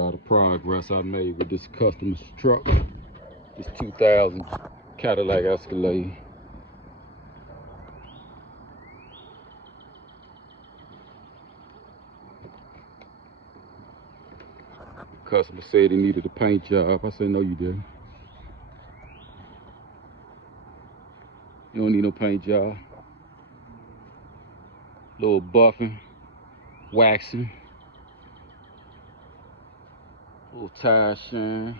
y'all the progress I made with this customer's truck. This 2000 Cadillac Escalade. The customer said he needed a paint job. I said, no, you didn't. You don't need no paint job. Little buffing, waxing, little tire shine.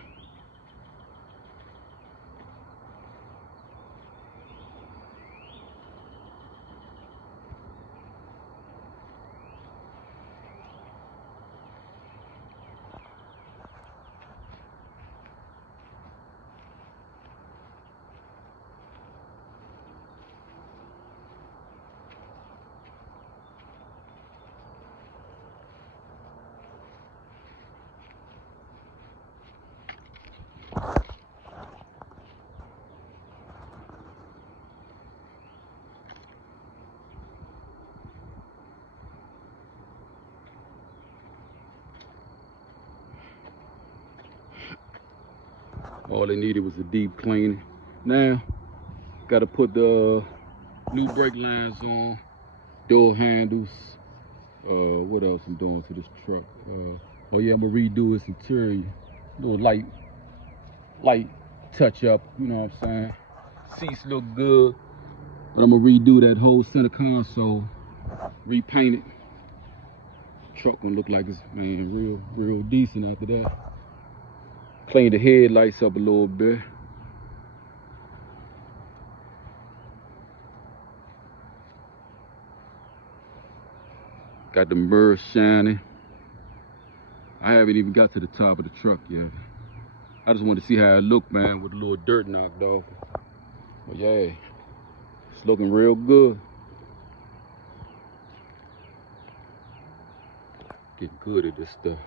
All they needed was a deep cleaning. Now, gotta put the new brake lines on, door handles. What else I'm doing to this truck? Oh yeah, I'm gonna redo its interior. Little light touch up, you know what I'm saying? Seats look good, but I'm gonna redo that whole center console, repaint it. Truck gonna look like it's, man, real decent after that. Clean the headlights up a little bit. Got the mirrors shining. I haven't even got to the top of the truck yet. I just wanted to see how it looked, man, with a little dirt knocked off. But yeah, it's looking real good. Getting good at this stuff.